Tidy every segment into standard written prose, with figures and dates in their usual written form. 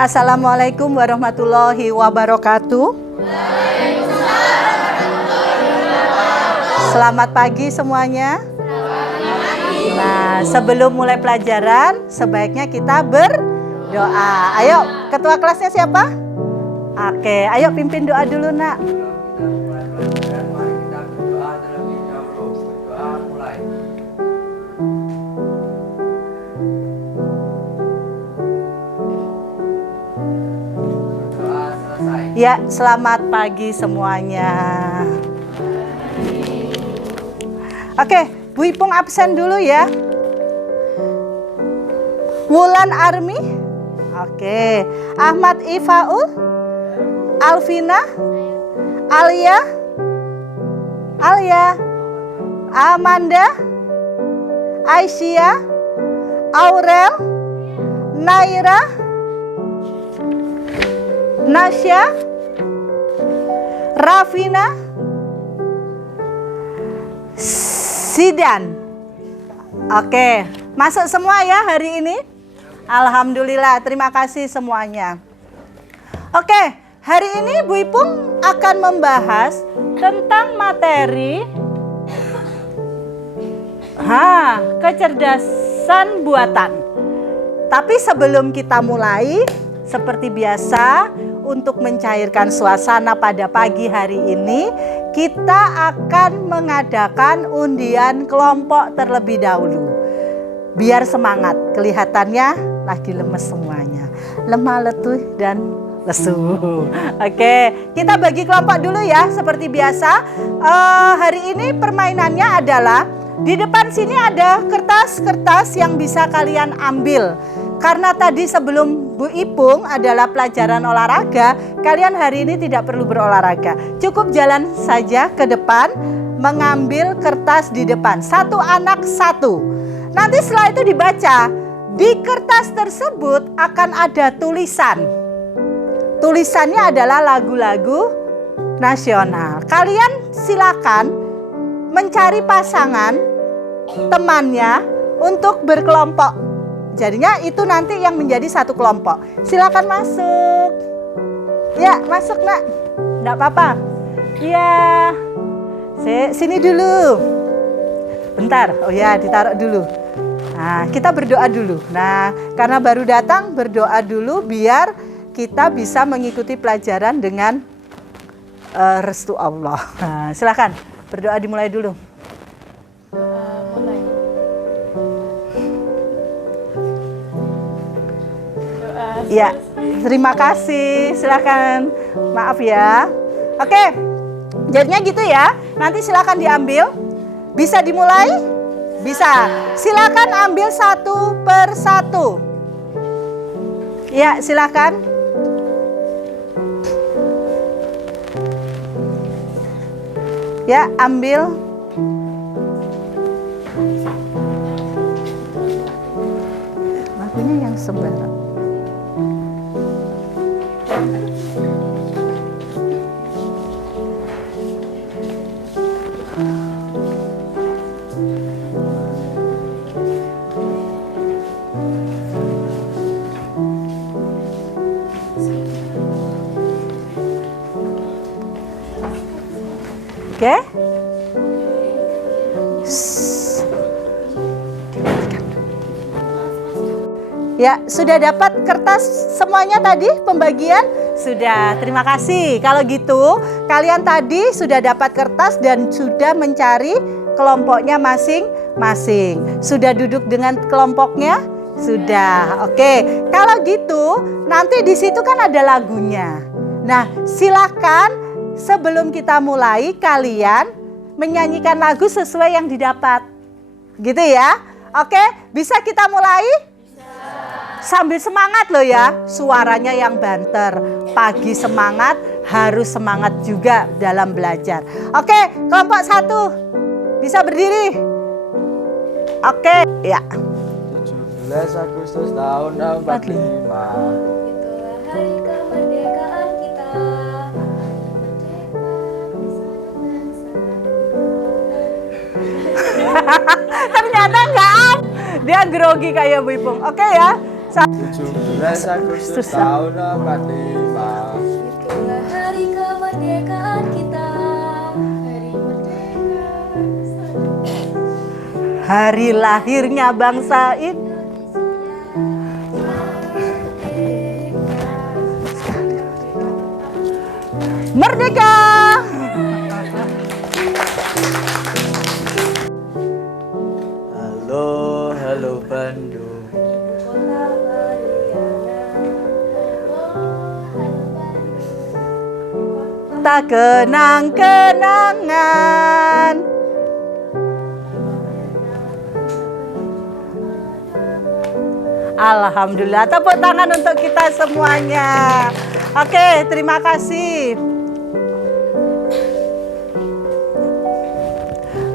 Assalamualaikum warahmatullahi wabarakatuh. Selamat pagi semuanya. Nah, sebelum mulai pelajaran, sebaiknya kita berdoa. Ayo, ketua kelasnya siapa? Oke, ayo pimpin doa dulu, Nak. Ya, selamat pagi semuanya. Oke, Bu Ipung absen dulu ya. Wulan Armi. Oke, Ahmad Ifaul, Alvina, Alia, Amanda, Aisyah, Aurel, Naira, Nasya, Rafina, Sidan. Oke, masuk semua ya hari ini. Alhamdulillah, terima kasih semuanya. Oke, hari ini Bu Ipung akan membahas tentang materi kecerdasan buatan. Tapi sebelum kita mulai, seperti biasa, untuk mencairkan suasana pada pagi hari ini, kita akan mengadakan undian kelompok terlebih dahulu. Biar semangat, kelihatannya lagi lemes semuanya. Lemah, letih, dan lesu. Oke, kita bagi kelompok dulu ya, seperti biasa. Hari ini permainannya adalah, di depan sini ada kertas-kertas yang bisa kalian ambil. Karena tadi sebelum Bu Ipung adalah pelajaran olahraga, kalian hari ini tidak perlu berolahraga. Cukup jalan saja ke depan, mengambil kertas di depan. Satu anak satu. Nanti setelah itu dibaca. Di kertas tersebut akan ada tulisan. Tulisannya adalah lagu-lagu nasional. Kalian silakan mencari pasangan temannya untuk berkelompok. Jadinya itu nanti yang menjadi satu kelompok. Silakan masuk. Ya, masuk, Nak. Enggak apa-apa. Iya. Sini dulu. Bentar. Oh ya, ditaruh dulu. Nah, kita berdoa dulu. Nah, karena baru datang, berdoa dulu biar kita bisa mengikuti pelajaran dengan restu Allah. Nah, silakan. Berdoa dimulai dulu. Ya, terima kasih. Silakan. Maaf ya. Oke. Jadinya gitu ya. Nanti silakan diambil. Bisa dimulai? Bisa. Silakan ambil satu per satu. Ya, silakan. Ya, ambil. Lagunya yang sembarang. Oke. Ya, sudah dapat kertas semuanya tadi pembagian? Sudah, terima kasih. Kalau gitu, kalian tadi sudah dapat kertas dan sudah mencari kelompoknya masing-masing. Sudah duduk dengan kelompoknya? Sudah. Oke. Kalau gitu, nanti di situ kan ada lagunya. Nah, silakan sebelum kita mulai, kalian menyanyikan lagu sesuai yang didapat. Gitu ya. Oke, bisa kita mulai? Bisa. Sambil semangat loh ya, suaranya yang banter. Pagi semangat, harus semangat juga dalam belajar. Oke, kelompok 1. Bisa berdiri? Oke, ya. 17 Agustus tahun 45. Itulah hari kemerdekaan kita. Ternyata enggak. Dia grogi kayak Bu Ipung. Oke ya. 17 Agustus tahun 45. Itulah hari kemerdekaan kita. Hari merdeka. Hari lahirnya bangsa ini. Merdeka! Halo, halo Bandung. Kota Mariana. Tak kenang-kenangan. Alhamdulillah, tepuk tangan untuk kita semuanya. Oke, terima kasih.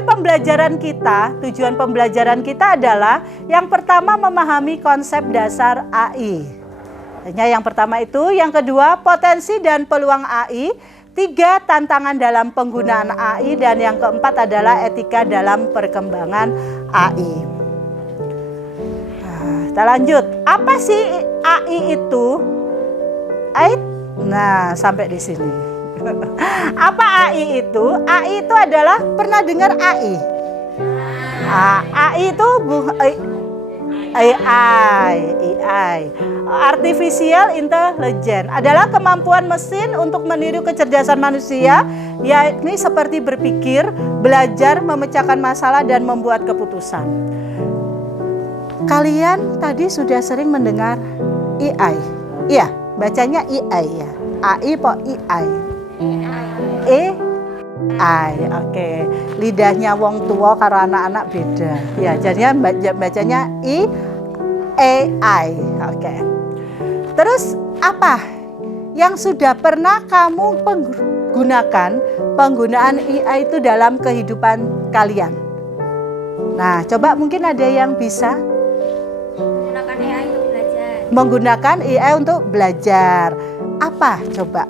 Pembelajaran kita, tujuan pembelajaran kita adalah yang pertama memahami konsep dasar AI. Yang pertama itu, yang kedua potensi dan peluang AI, tiga tantangan dalam penggunaan AI, dan yang keempat adalah etika dalam perkembangan AI. Nah, kita lanjut. Apa sih AI itu? Nah, sampai di sini. Apa AI itu? AI itu adalah, pernah dengar AI? AI itu AI, Artificial Intelligence, adalah kemampuan mesin untuk meniru kecerdasan manusia, yakni seperti berpikir, belajar, memecahkan masalah, dan membuat keputusan. Kalian tadi sudah sering mendengar AI? Iya, bacanya AI ya. AI po AI. AI, oke. Lidahnya wong tua karo anak-anak beda. Ya, jadinya bacanya AI, oke. Terus apa yang sudah pernah kamu gunakan penggunaan AI itu dalam kehidupan kalian? Nah, coba mungkin ada yang bisa Menggunakan AI untuk belajar. menggunakan AI untuk belajar. Apa coba?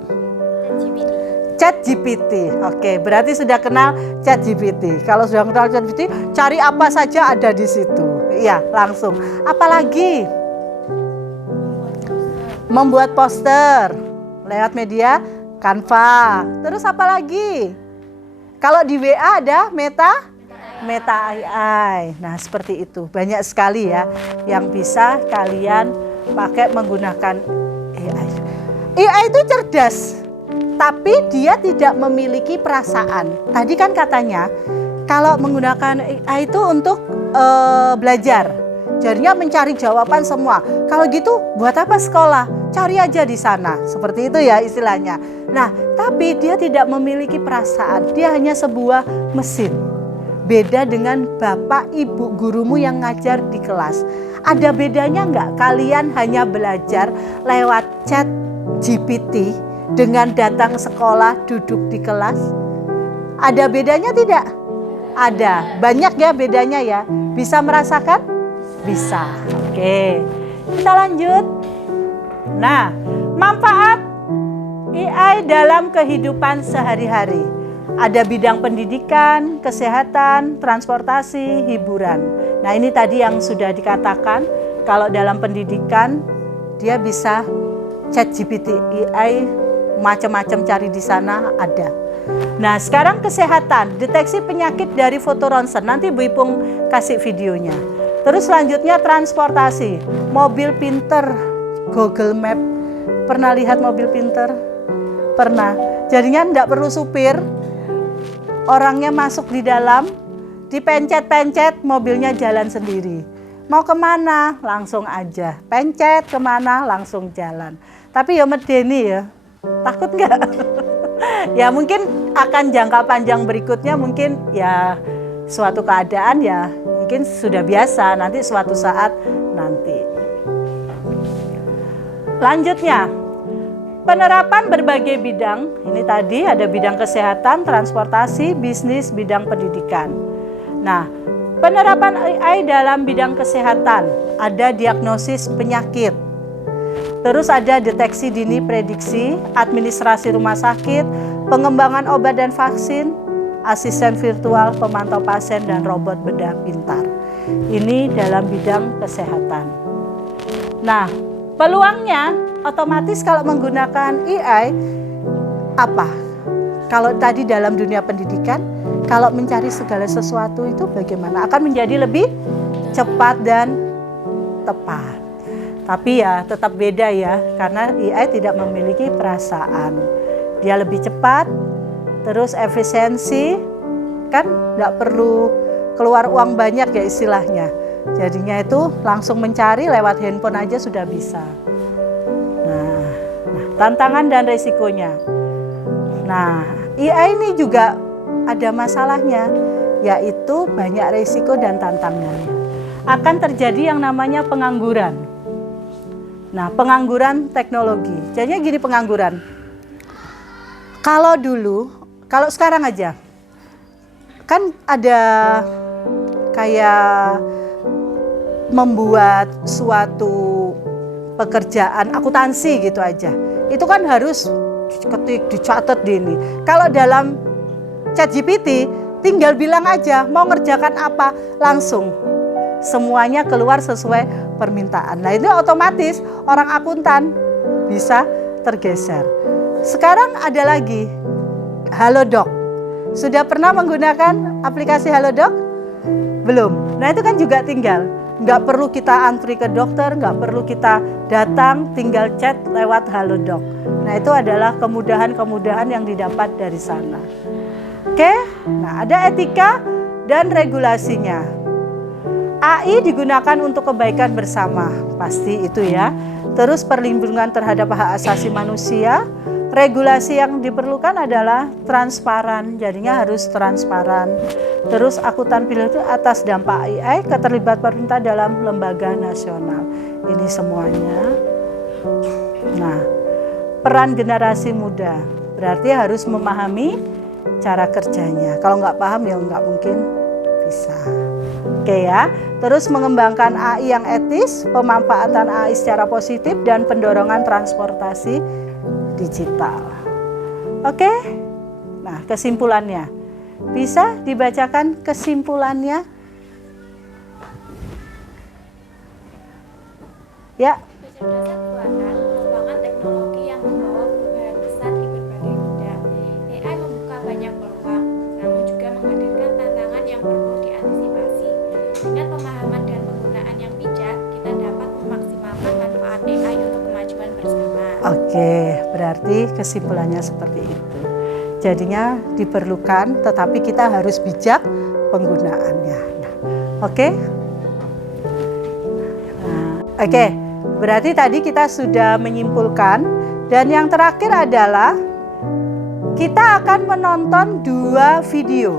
ChatGPT. Oke, berarti sudah kenal ChatGPT. Kalau sudah kenal ChatGPT, cari apa saja ada di situ. Iya, langsung. Apalagi? Membuat poster lewat media Canva. Terus apa lagi? Kalau di WA ada Meta AI. Nah, seperti itu. Banyak sekali ya yang bisa kalian pakai menggunakan AI. AI itu cerdas, tapi dia tidak memiliki perasaan. Tadi kan katanya kalau menggunakan AI itu untuk belajar, jadinya mencari jawaban semua. Kalau gitu buat apa sekolah? Cari aja di sana. Seperti itu ya istilahnya. Nah, tapi dia tidak memiliki perasaan. Dia hanya sebuah mesin. Beda dengan bapak ibu gurumu yang ngajar di kelas. Ada bedanya nggak kalian hanya belajar lewat chat GPT dengan datang sekolah duduk di kelas? Ada bedanya tidak? Ada. Banyak ya bedanya ya. Bisa merasakan? Bisa. Oke. Kita lanjut. Nah, manfaat AI dalam kehidupan sehari-hari. Ada bidang pendidikan, kesehatan, transportasi, hiburan. Nah, ini tadi yang sudah dikatakan, kalau dalam pendidikan dia bisa ChatGPT, AI, macam-macam cari di sana ada. Nah, sekarang kesehatan, deteksi penyakit dari foto ronsen. Nanti Bu Ipung kasih videonya. Terus selanjutnya transportasi, mobil pinter, Google Map. Pernah lihat mobil pinter? Pernah. Jadinya enggak perlu supir. Orangnya masuk di dalam, dipencet-pencet, mobilnya jalan sendiri. Mau kemana? Langsung aja. Pencet kemana? Langsung jalan. Tapi ya medeni ya. Takut nggak? Ya mungkin akan jangka panjang berikutnya mungkin ya suatu keadaan ya mungkin sudah biasa. Nanti suatu saat nanti. Lanjutnya. Penerapan berbagai bidang, ini tadi ada bidang kesehatan, transportasi, bisnis, bidang pendidikan. Nah, penerapan AI dalam bidang kesehatan, ada diagnosis penyakit, terus ada deteksi dini prediksi, administrasi rumah sakit, pengembangan obat dan vaksin, asisten virtual, pemantau pasien, dan robot bedah pintar. Ini dalam bidang kesehatan. Nah, peluangnya otomatis kalau menggunakan AI apa? Kalau tadi dalam dunia pendidikan, kalau mencari segala sesuatu itu bagaimana? Akan menjadi lebih cepat dan tepat. Tapi ya tetap beda ya, karena AI tidak memiliki perasaan. Dia lebih cepat, terus efisiensi, kan nggak perlu keluar uang banyak ya istilahnya. Jadinya itu langsung mencari lewat handphone aja sudah bisa. Nah, tantangan dan resikonya. Nah, AI ini juga ada masalahnya, yaitu banyak resiko dan tantangannya. Akan terjadi yang namanya pengangguran. Nah, pengangguran teknologi. Jadinya gini pengangguran. Kalau dulu, kalau sekarang aja, kan ada kayak membuat suatu pekerjaan akuntansi gitu aja. Itu kan harus ketik, dicatat di ini. Kalau dalam ChatGPT tinggal bilang aja mau ngerjakan apa, langsung semuanya keluar sesuai permintaan. Nah, itu otomatis orang akuntan bisa tergeser. Sekarang ada lagi Halodoc. Sudah pernah menggunakan aplikasi Halodoc? Belum. Nah, itu kan juga tinggal. Nggak perlu kita antri ke dokter, nggak perlu kita datang, tinggal chat lewat Halodoc. Nah, itu adalah kemudahan-kemudahan yang didapat dari sana. Oke, nah ada etika dan regulasinya. AI digunakan untuk kebaikan bersama, pasti itu ya. Terus perlindungan terhadap hak asasi manusia. Regulasi yang diperlukan adalah transparan, jadinya harus transparan. Terus akuntabilitas atas dampak AI, keterlibatan pemerintah dalam lembaga nasional. Ini semuanya. Nah, peran generasi muda berarti harus memahami cara kerjanya. Kalau nggak paham ya nggak mungkin bisa. Oke ya. Terus mengembangkan AI yang etis, pemanfaatan AI secara positif dan pendorongan transportasi digital. Oke. Nah, kesimpulannya. Bisa dibacakan kesimpulannya? Ya. Kecerdasan buatan merupakan teknologi yang membawa perubahan besar di berbagai bidang. AI membuka banyak peluang, namun juga menghadirkan tantangan yang perlu diantisipasi. Dengan pemahaman dan penggunaan yang bijak, kita dapat memaksimalkan manfaat AI untuk kemajuan bersama. Oke, berarti kesimpulannya seperti itu. Jadinya diperlukan, tetapi kita harus bijak penggunaannya. Oke? Nah, oke. Berarti tadi kita sudah menyimpulkan, dan yang terakhir adalah kita akan menonton 2 video.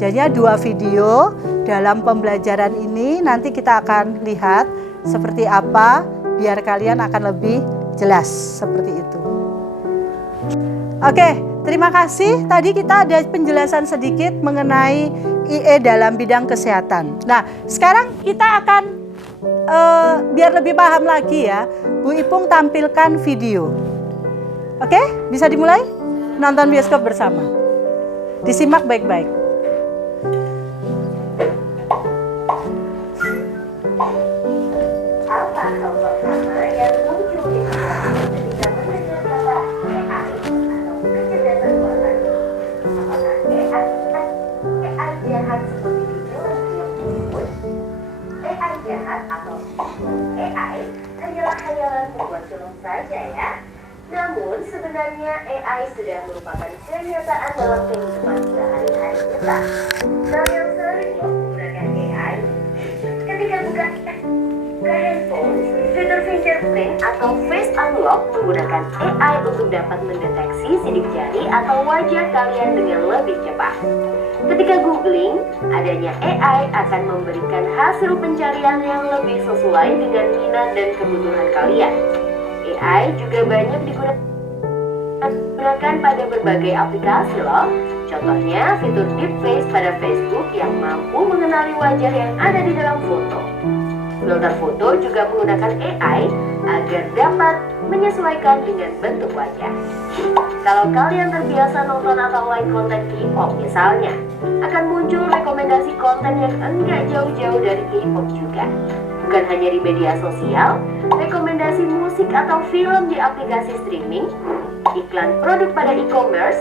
Jadinya 2 video dalam pembelajaran ini nanti kita akan lihat seperti apa biar kalian akan lebih jelas seperti itu. Oke, terima kasih. Tadi kita ada penjelasan sedikit mengenai IE dalam bidang kesehatan. Nah, sekarang kita akan biar lebih paham lagi ya, Bu Ipung tampilkan video. Oke, bisa dimulai? Nonton bioskop bersama. Disimak baik-baik. Apa hal pertama yang muncul di pikiran ketika mendengar kata AI atau kecerdasan buatan? Apakah AI jahat seperti di film-film Hollywood? AI jahat atau AI hanyalah khayalan pembuat film saja ya. Namun sebenarnya AI sudah merupakan kenyataan dalam kehidupan sehari-hari kita. Hal yang sering menggunakan AI ketika buka handphone, fitur fingerprint atau face unlock menggunakan AI untuk dapat mendeteksi sidik jari atau wajah kalian dengan lebih cepat. Ketika googling, adanya AI akan memberikan hasil pencarian yang lebih sesuai dengan minat dan kebutuhan kalian. AI juga banyak digunakan pada berbagai aplikasi loh. Contohnya fitur deepface pada Facebook yang mampu mengenali wajah yang ada di dalam foto. Filter foto juga menggunakan AI agar dapat menyesuaikan dengan bentuk wajah. Kalau kalian terbiasa nonton atau like konten K-pop misalnya, akan muncul rekomendasi konten yang enggak jauh-jauh dari K-pop juga. Bukan hanya di media sosial, rekomendasi musik atau film di aplikasi streaming, iklan produk pada e-commerce,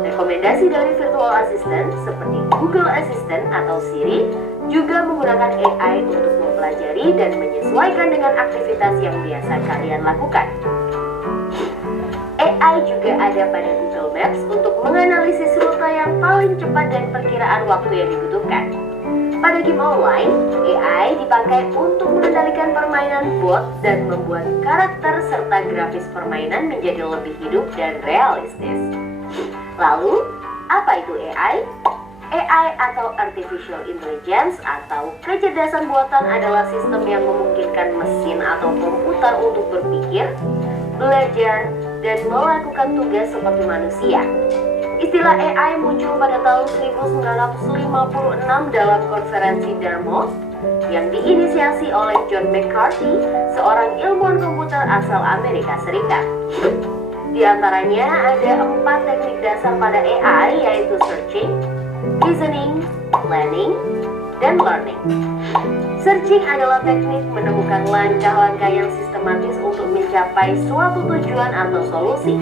rekomendasi dari virtual assistant seperti Google Assistant atau Siri, juga menggunakan AI untuk mempelajari dan menyesuaikan dengan aktivitas yang biasa kalian lakukan. AI juga ada pada Google Maps untuk menganalisis rute yang paling cepat dan perkiraan waktu yang dibutuhkan. Pada game online, AI dipakai untuk mengendalikan permainan bot dan membuat karakter serta grafis permainan menjadi lebih hidup dan realistis. Lalu, apa itu AI? AI atau Artificial Intelligence atau kecerdasan buatan adalah sistem yang memungkinkan mesin atau komputer untuk berpikir, belajar, dan melakukan tugas seperti manusia. Istilah AI muncul pada tahun 1956 dalam konferensi Dartmouth yang diinisiasi oleh John McCarthy, seorang ilmuwan komputer asal Amerika Serikat. Di antaranya ada 4 teknik dasar pada AI, yaitu searching, reasoning, planning, dan learning. Searching adalah teknik menemukan langkah-langkah yang sistematis untuk mencapai suatu tujuan atau solusi.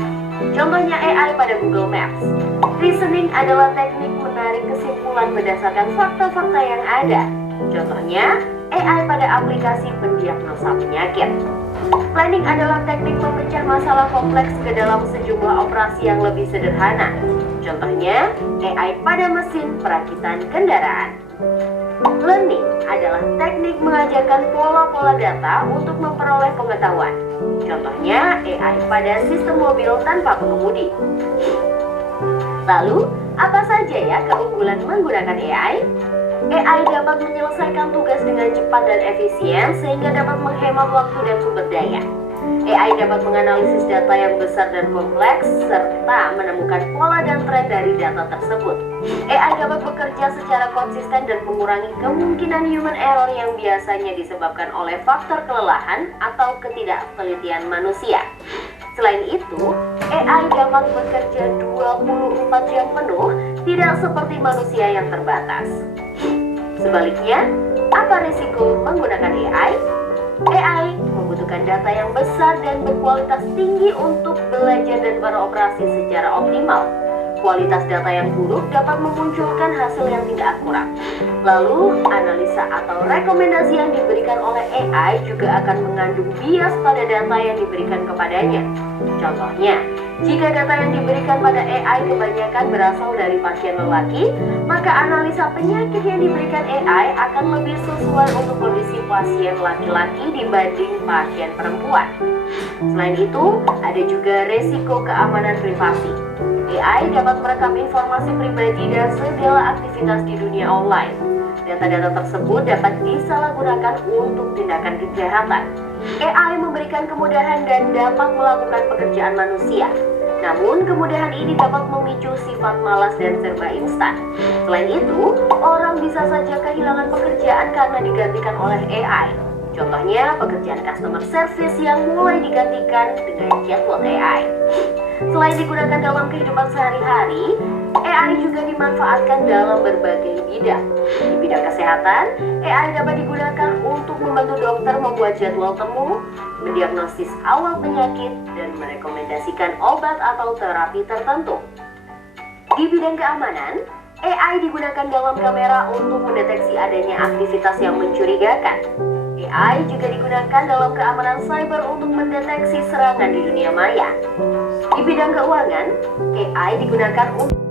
Contohnya AI pada Google Maps. Reasoning adalah teknik menarik kesimpulan berdasarkan fakta-fakta yang ada. Contohnya AI pada aplikasi pendiagnosa penyakit. Planning adalah teknik memecah masalah kompleks ke dalam sejumlah operasi yang lebih sederhana. Contohnya AI pada mesin perakitan kendaraan. Learning adalah teknik mengajarkan pola-pola data untuk memperoleh pengetahuan. Contohnya AI pada sistem mobil tanpa pengemudi. Lalu, apa saja ya keunggulan menggunakan AI? AI dapat menyelesaikan tugas dengan cepat dan efisien sehingga dapat menghemat waktu dan sumber daya. AI dapat menganalisis data yang besar dan kompleks serta menemukan pola dan tren dari data tersebut. AI dapat bekerja secara konsisten dan mengurangi kemungkinan human error yang biasanya disebabkan oleh faktor kelelahan atau ketidaktelitian manusia. Selain itu, AI dapat bekerja 24 jam penuh, tidak seperti manusia yang terbatas. Sebaliknya, apa risiko menggunakan AI? AI membutuhkan data yang besar dan berkualitas tinggi untuk belajar dan beroperasi secara optimal. Kualitas data yang buruk dapat memunculkan hasil yang tidak akurat. Lalu, analisa atau rekomendasi yang diberikan oleh AI juga akan mengandung bias pada data yang diberikan kepadanya. Contohnya, jika data yang diberikan pada AI kebanyakan berasal dari pasien lelaki, maka analisa penyakit yang diberikan AI akan lebih sesuai untuk kondisi pasien laki-laki dibanding pasien perempuan. Selain itu, ada juga resiko keamanan privasi. AI dapat merekam informasi pribadi dan segala aktivitas di dunia online. Data-data tersebut dapat disalahgunakan untuk tindakan kejahatan. AI memberikan kemudahan dan dapat melakukan pekerjaan manusia. Namun, kemudahan ini dapat memicu sifat malas dan serba instan. Selain itu, orang bisa saja kehilangan pekerjaan karena digantikan oleh AI. Contohnya, pekerjaan customer service yang mulai digantikan dengan chatbot AI. Selain digunakan dalam kehidupan sehari-hari, AI juga dimanfaatkan dalam berbagai bidang. Di bidang kesehatan, AI dapat digunakan untuk membantu dokter membuat jadwal temu, mendiagnosis awal penyakit, dan merekomendasikan obat atau terapi tertentu. Di bidang keamanan, AI digunakan dalam kamera untuk mendeteksi adanya aktivitas yang mencurigakan. AI juga digunakan dalam keamanan cyber untuk mendeteksi serangan di dunia maya. Di bidang keuangan, AI digunakan untuk